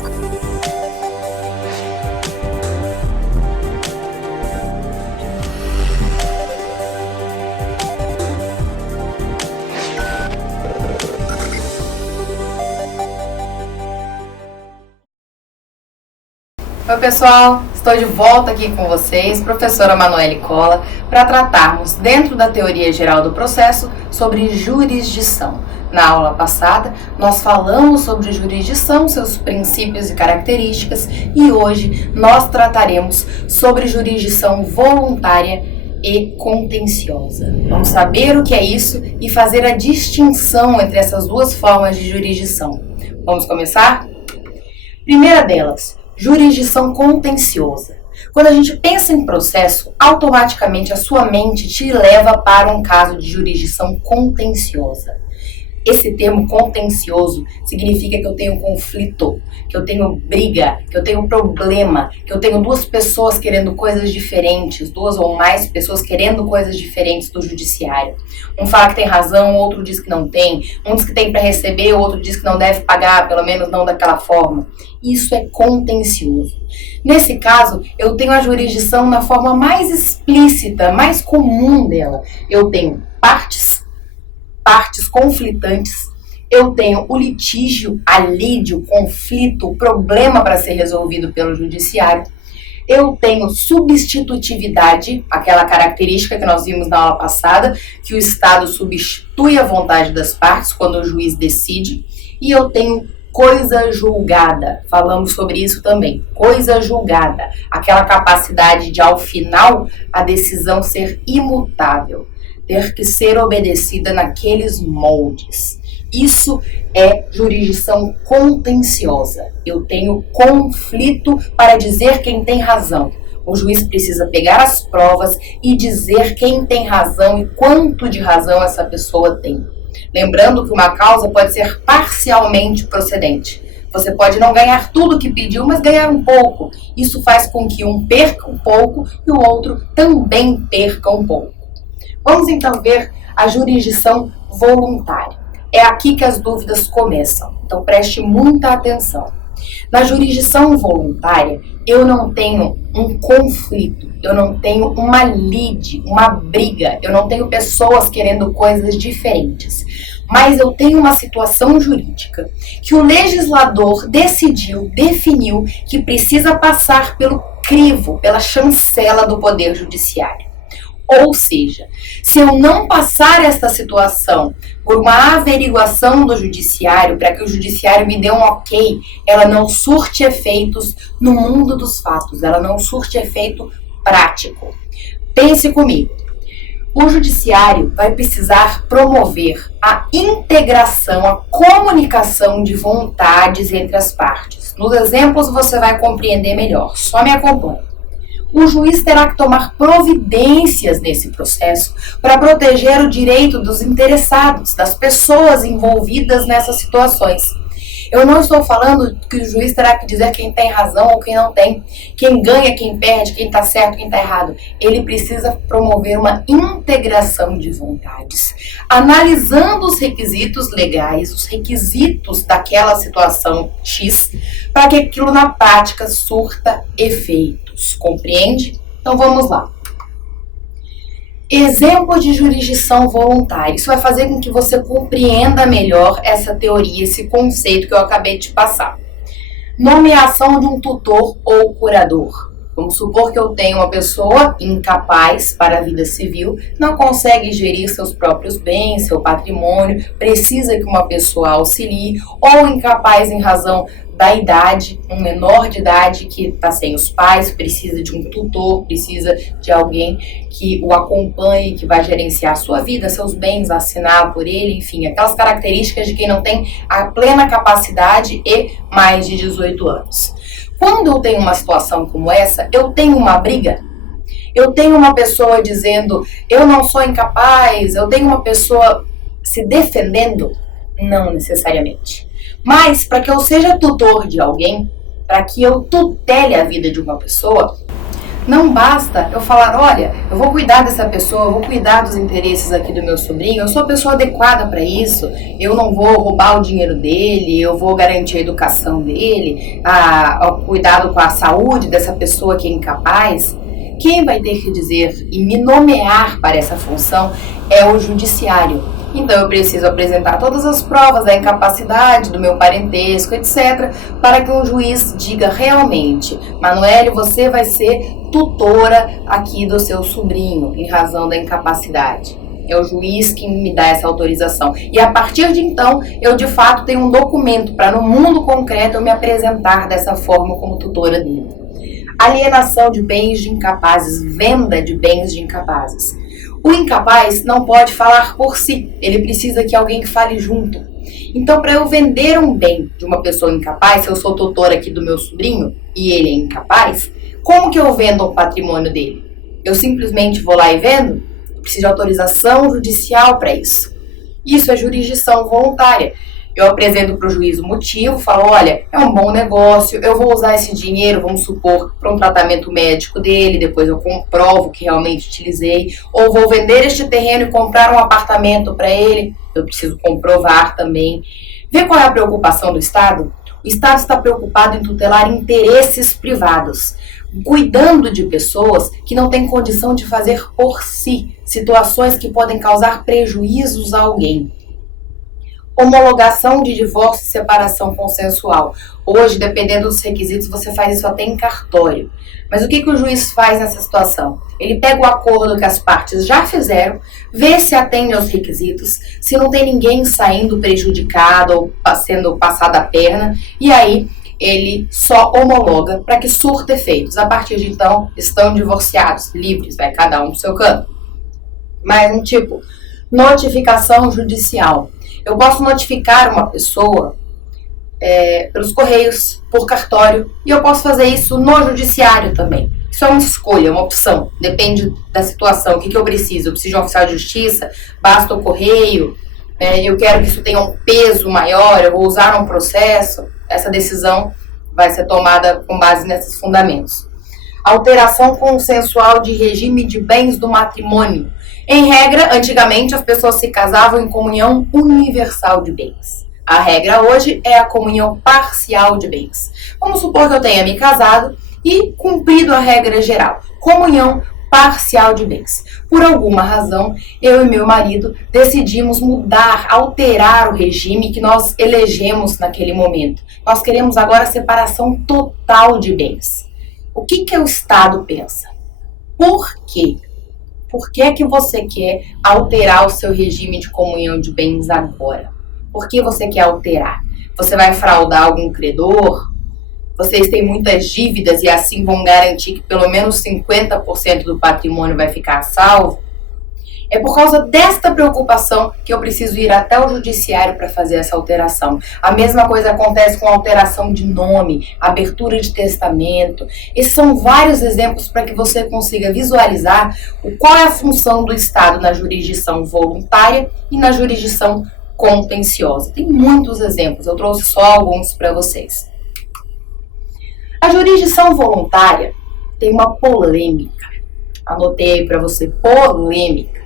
Oi pessoal, estou de volta aqui com vocês, professora Manoele Cola, para tratarmos dentro da teoria geral do processo sobre jurisdição. Na aula passada, nós falamos sobre jurisdição, seus princípios e características, e hoje nós trataremos sobre jurisdição voluntária e contenciosa. Vamos saber o que é isso e fazer a distinção entre essas duas formas de jurisdição. Vamos começar? Primeira delas, jurisdição contenciosa. Quando a gente pensa em processo, automaticamente a sua mente te leva para um caso de jurisdição contenciosa. Esse termo contencioso significa que eu tenho conflito, que eu tenho briga, que eu tenho problema, que eu tenho duas pessoas querendo coisas diferentes, duas ou mais pessoas querendo coisas diferentes do judiciário. Um fala que tem razão, o outro diz que não tem. Um diz que tem para receber, o outro diz que não deve pagar, pelo menos não daquela forma. Isso é contencioso. Nesse caso, eu tenho a jurisdição na forma mais explícita, mais comum dela. Eu tenho partes conflitantes, eu tenho o litígio, a lide, o conflito, o problema para ser resolvido pelo judiciário, eu tenho substitutividade, aquela característica que nós vimos na aula passada, que o Estado substitui a vontade das partes quando o juiz decide, e eu tenho coisa julgada, falamos sobre isso também, coisa julgada, aquela capacidade de, ao final, a decisão ser imutável, ter que ser obedecida naqueles moldes. Isso é jurisdição contenciosa. Eu tenho conflito para dizer quem tem razão. O juiz precisa pegar as provas e dizer quem tem razão e quanto de razão essa pessoa tem. Lembrando que uma causa pode ser parcialmente procedente. Você pode não ganhar tudo que pediu, mas ganhar um pouco. Isso faz com que um perca um pouco e o outro também perca um pouco. Vamos então ver a jurisdição voluntária. É aqui que as dúvidas começam, então preste muita atenção. Na jurisdição voluntária, eu não tenho um conflito, eu não tenho uma lide, uma briga, eu não tenho pessoas querendo coisas diferentes. Mas eu tenho uma situação jurídica que o legislador definiu que precisa passar pelo crivo, pela chancela do Poder Judiciário. Ou seja, se eu não passar esta situação por uma averiguação do judiciário, para que o judiciário me dê um ok, ela não surte efeitos no mundo dos fatos, ela não surte efeito prático. Pense comigo, o judiciário vai precisar promover a integração, a comunicação de vontades entre as partes. Nos exemplos você vai compreender melhor, só me acompanhe. O juiz terá que tomar providências nesse processo para proteger o direito dos interessados, das pessoas envolvidas nessas situações. Eu não estou falando que o juiz terá que dizer quem tem razão ou quem não tem, quem ganha, quem perde, quem está certo, quem está errado. Ele precisa promover uma integração de vontades, analisando os requisitos legais, os requisitos daquela situação X, para que aquilo na prática surta efeitos. Compreende? Então vamos lá. Exemplo de jurisdição voluntária. Isso vai fazer com que você compreenda melhor essa teoria, esse conceito que eu acabei de passar. Nomeação de um tutor ou curador. Vamos supor que eu tenho uma pessoa incapaz para a vida civil, não consegue gerir seus próprios bens, seu patrimônio, precisa que uma pessoa auxilie, ou incapaz em razão da idade, um menor de idade que está sem os pais, precisa de um tutor, precisa de alguém que o acompanhe, que vai gerenciar a sua vida, seus bens, assinar por ele, enfim, aquelas características de quem não tem a plena capacidade e mais de 18 anos. Quando eu tenho uma situação como essa, eu tenho uma briga, eu tenho uma pessoa dizendo eu não sou incapaz, eu tenho uma pessoa se defendendo, não necessariamente. Mas, para que eu seja tutor de alguém, para que eu tutele a vida de uma pessoa, Não basta eu falar, olha, eu vou cuidar dessa pessoa, eu vou cuidar dos interesses aqui do meu sobrinho, eu sou a pessoa adequada para isso, eu não vou roubar o dinheiro dele, eu vou garantir a educação dele, o cuidado com a saúde dessa pessoa que é incapaz. Quem vai ter que dizer e me nomear para essa função é o judiciário. Então eu preciso apresentar todas as provas da incapacidade, do meu parentesco, etc., para que um juiz diga realmente, Manoele, você vai ser tutora aqui do seu sobrinho, em razão da incapacidade. É o juiz que me dá essa autorização. E a partir de então, eu de fato tenho um documento para no mundo concreto eu me apresentar dessa forma como tutora dele. Alienação de bens de incapazes, venda de bens de incapazes. O incapaz não pode falar por si, ele precisa que alguém fale junto. Então, para eu vender um bem de uma pessoa incapaz, se eu sou tutora aqui do meu sobrinho e ele é incapaz, como que eu vendo o patrimônio dele? Eu simplesmente vou lá e vendo? Eu preciso de autorização judicial para isso. Isso é jurisdição voluntária. Eu apresento para o juiz o motivo, falo, olha, é um bom negócio, eu vou usar esse dinheiro, vamos supor, para um tratamento médico dele, depois eu comprovo que realmente utilizei, ou vou vender este terreno e comprar um apartamento para ele, eu preciso comprovar também. Vê qual é a preocupação do Estado? O Estado está preocupado em tutelar interesses privados, cuidando de pessoas que não têm condição de fazer por si, situações que podem causar prejuízos a alguém. Homologação de divórcio e separação consensual. Hoje, dependendo dos requisitos, você faz isso até em cartório. Mas o que o juiz faz nessa situação? Ele pega o acordo que as partes já fizeram, vê se atende aos requisitos, se não tem ninguém saindo prejudicado ou sendo passado a perna, e aí ele só homologa para que surta efeitos. A partir de então, estão divorciados, livres, vai cada um pro seu canto. Mais um tipo, notificação judicial. Eu posso notificar uma pessoa pelos correios, por cartório, e eu posso fazer isso no judiciário também. Isso é uma escolha, uma opção, depende da situação. O que eu preciso? Eu preciso de um oficial de justiça? Basta o correio? Eu quero que isso tenha um peso maior, eu vou usar um processo? Essa decisão vai ser tomada com base nesses fundamentos. Alteração consensual de regime de bens do matrimônio. Em regra, antigamente as pessoas se casavam em comunhão universal de bens. A regra hoje é a comunhão parcial de bens. Vamos supor que eu tenha me casado e cumprido a regra geral, comunhão parcial de bens. Por alguma razão, eu e meu marido decidimos mudar, alterar o regime que nós elegemos naquele momento. Nós queremos agora separação total de bens. O que o Estado pensa? Por quê? Por que você quer alterar o seu regime de comunhão de bens agora? Por que você quer alterar? Você vai fraudar algum credor? Vocês têm muitas dívidas e assim vão garantir que pelo menos 50% do patrimônio vai ficar salvo? É por causa desta preocupação que eu preciso ir até o judiciário para fazer essa alteração. A mesma coisa acontece com a alteração de nome, abertura de testamento. Esses são vários exemplos para que você consiga visualizar qual é a função do Estado na jurisdição voluntária e na jurisdição contenciosa. Tem muitos exemplos, eu trouxe só alguns para vocês. A jurisdição voluntária tem uma polêmica. Anotei para você, polêmica.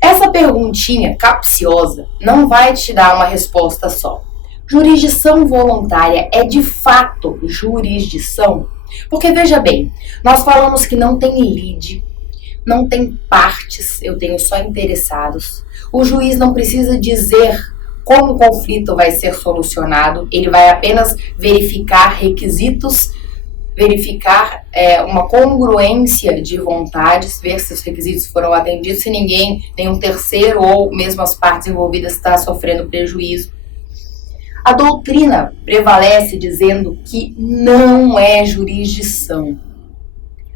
Essa perguntinha capciosa não vai te dar uma resposta só. Jurisdição voluntária é de fato jurisdição? Porque veja bem, nós falamos que não tem lide, não tem partes, eu tenho só interessados. O juiz não precisa dizer como o conflito vai ser solucionado, ele vai apenas verificar requisitos, verificar uma congruência de vontades, ver se os requisitos foram atendidos, se nenhum terceiro ou mesmo as partes envolvidas está sofrendo prejuízo. A doutrina prevalece dizendo que não é jurisdição.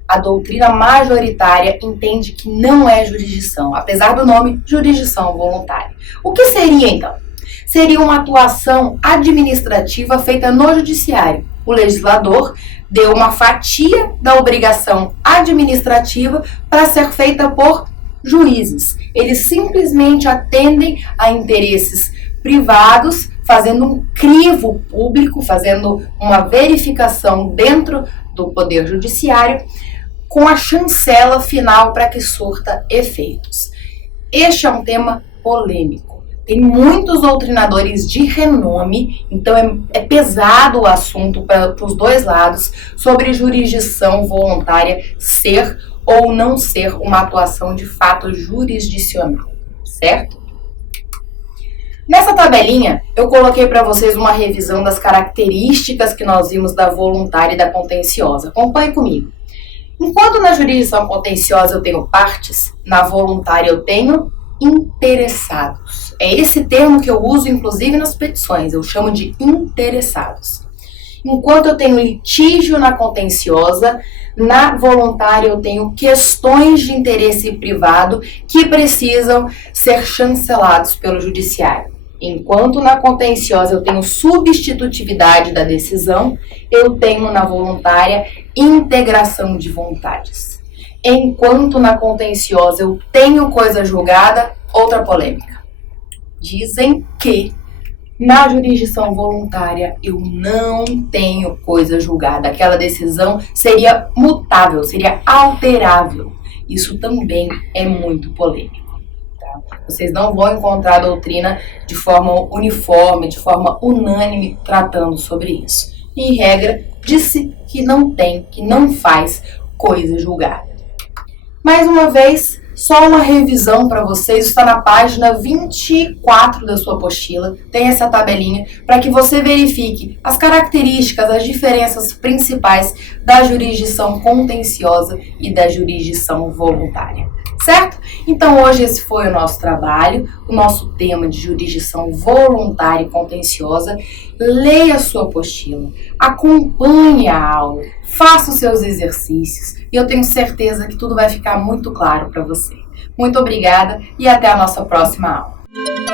A doutrina majoritária entende que não é jurisdição, apesar do nome jurisdição voluntária. O que seria então? Seria uma atuação administrativa feita no judiciário. O legislador deu uma fatia da obrigação administrativa para ser feita por juízes. Eles simplesmente atendem a interesses privados, fazendo um crivo público, fazendo uma verificação dentro do Poder Judiciário com a chancela final para que surta efeitos. Este é um tema polêmico. Tem muitos doutrinadores de renome, então é pesado o assunto para os dois lados sobre jurisdição voluntária ser ou não ser uma atuação de fato jurisdicional, certo? Nessa tabelinha, eu coloquei para vocês uma revisão das características que nós vimos da voluntária e da contenciosa. Acompanhe comigo. Enquanto na jurisdição contenciosa eu tenho partes, na voluntária eu tenho interessados. É esse termo que eu uso, inclusive, nas petições. Eu chamo de interessados. Enquanto eu tenho litígio na contenciosa, na voluntária eu tenho questões de interesse privado que precisam ser chancelados pelo judiciário. Enquanto na contenciosa eu tenho substitutividade da decisão, eu tenho na voluntária integração de vontades. Enquanto na contenciosa eu tenho coisa julgada, outra polêmica. Dizem que na jurisdição voluntária eu não tenho coisa julgada. Aquela decisão seria mutável, seria alterável. Isso também é muito polêmico. Vocês não vão encontrar a doutrina de forma uniforme, de forma unânime, tratando sobre isso. Em regra, disse que não tem, que não faz coisa julgada. Mais uma vez, só uma revisão para vocês, está na página 24 da sua apostila, tem essa tabelinha, para que você verifique as características, as diferenças principais da jurisdição contenciosa e da jurisdição voluntária. Certo? Então hoje esse foi o nosso trabalho, o nosso tema de jurisdição voluntária e contenciosa. Leia a sua apostila, acompanhe a aula, faça os seus exercícios e eu tenho certeza que tudo vai ficar muito claro para você. Muito obrigada e até a nossa próxima aula.